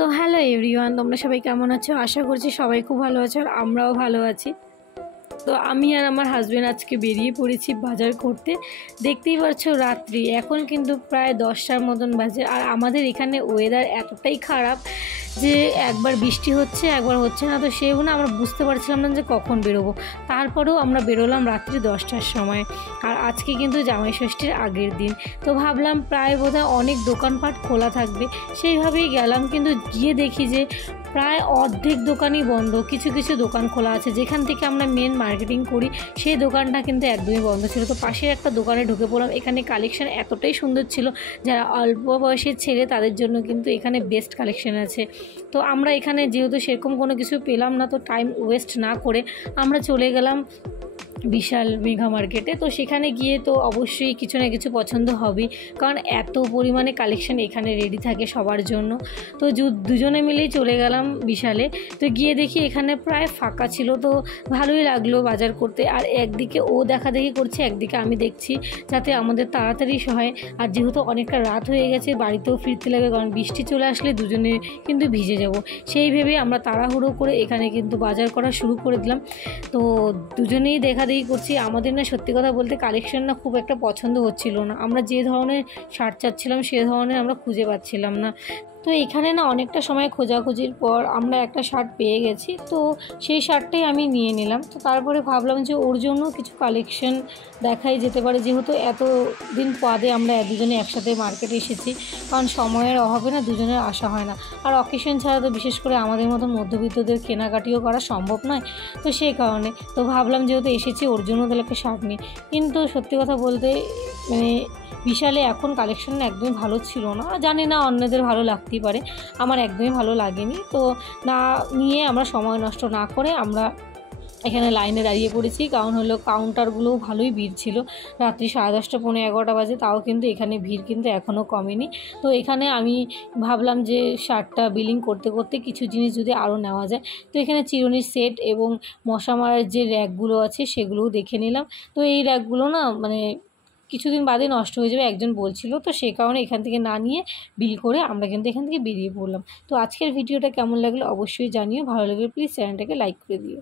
So hello everyone, তোমরা সবাই কেমন আছো? আশা করছি সবাই খুব ভালো আছো আর আমরাও ভালো আছি। তো আমি আর আমার হাজব্যান্ড আজকে বেরিয়ে পড়েছি বাজার করতে। দেখতেই পাচ্ছ রাত্রি, এখন কিন্তু প্রায় 10টার মতন বাজে। আর আমাদের এখানে ওয়েদার এতটাই খারাপ যে একবার বৃষ্টি হচ্ছে একবার হচ্ছে না, তো সেগুলো আমরা বুঝতে পারছিলাম না যে কখন বেরোবো। তারপরেও আমরা বেরোলাম রাত্রি 10টার সময়। আর আজকে কিন্তু জামাই ষষ্ঠীর আগের দিন, তো ভাবলাম প্রায় বোধহয় অনেক দোকানপাট খোলা থাকবে, সেইভাবেই গেলাম। কিন্তু গিয়ে দেখি যে প্রায় অর্ধেক দোকানই বন্ধ, কিছু কিছু দোকান খোলা আছে। যেখান থেকে আমরা মেন মার্কেটিং করি সেই দোকানটা কিন্তু একদমই বন্ধ ছিল। তো পাশের একটা দোকানে ঢুকে পড়লাম। এখানে কালেকশন এতটাই সুন্দর ছিল, যারা অল্প বয়সের ছেলে তাদের জন্য কিন্তু এখানে বেস্ট কালেকশন আছে। তো আমরা এখানে যেহেতু সেরকম কোনো কিছু পেলাম না, তো টাইম ওয়েস্ট না করে আমরা চলে গেলাম বিশাল মেঘা মার্কেটে। তো সেখানে গিয়ে তো অবশ্যই কিছু না কিছু পছন্দ হবেই, কারণ এত পরিমাণে কালেকশন এখানে রেডি থাকে সবার জন্য। তো দুজনে মিলেই চলে গেলাম বিশালে। তো গিয়ে দেখি এখানে প্রায় ফাঁকা ছিল, তো ভালোই লাগলো বাজার করতে। আর একদিকে ও দেখাদেখি করছে, একদিকে আমি দেখছি যাতে আমাদের তাড়াতাড়ি হয়। আর যেহেতু অনেকটা রাত হয়ে গেছে, বাড়িতেও ফিরতে লাগবে, কারণ বৃষ্টি চলে আসলে দুজনে কিন্তু ভিজে যাব। সেই ভেবে আমরা তাড়াহুড়ো করে এখানে কিন্তু বাজার করা শুরু করে দিলাম। তো দুজনেই দেখাদেখি করছি। আমাদের না সত্যি কথা বলতে কালেকশন না খুব একটা পছন্দ হচ্ছিল না। আমরা যে ধরনের শার্ট চাচ্ছিলাম সে ধরনের আমরা খুঁজে পাচ্ছিলাম না। তো এখানে না অনেকটা সময় খোঁজাখুঁজির পর আমরা একটা শার্ট পেয়ে গেছি, তো সেই শার্টটাই আমি নিয়ে নিলাম। তো তারপরে ভাবলাম যে ওর জন্য কিছু কালেকশন দেখাই যেতে পারে, যেহেতু এত দিন বাদে আমরা দুজনে একসাথে মার্কেটে এসেছি। কারণ সময়ের অভাবে না দুজনের আসা হয় না, আর অকেশন ছাড়া তো বিশেষ করে আমাদের মতন মধ্যবিত্তদের কেনাকাটিও করা সম্ভব নয়। তো সেই কারণে তো ভাবলাম যেহেতু এসেছি ওর জন্য তাহলে একটা শার্ট নিই। কিন্তু সত্যি কথা বলতে মানে বিশালে এখন কালেকশন একদমই ভালো ছিল না। জানি না অন্যদের ভালো লাগতেই পারে, আমার একদমই ভালো লাগেনি। তো না নিয়ে আমরা সময় নষ্ট না করে আমরা এখানে লাইনে দাঁড়িয়ে পড়েছি। কারণ হলো কাউন্টারগুলোও ভালোই ভিড় ছিল। রাত্রি 10:30 পৌনে 11টা বাজে, তাও কিন্তু এখানে ভিড় কিন্তু এখনও কমেনি। তো এখানে আমি ভাবলাম যে শার্টটা বিলিং করতে করতে কিছু জিনিস যদি আরও নেওয়া যায়। তো এখানে চিরুনির সেট এবং মশা মারার যে র্যাকগুলো আছে সেগুলোও দেখে নিলাম। তো এই র্যাকগুলো না মানে কিছুদিন বাদে নষ্ট হয়ে যাবে একজন বলছিল, তো সেই কারণে এখান থেকে না নিয়ে বিল করে আমরা কিন্তু এখান থেকে বেরিয়ে পড়লাম। তো আজকের ভিডিওটা কেমন লাগলো অবশ্যই জানিও, ভালো লাগলে প্লিজ চ্যানেলটাকে লাইক করে দিও।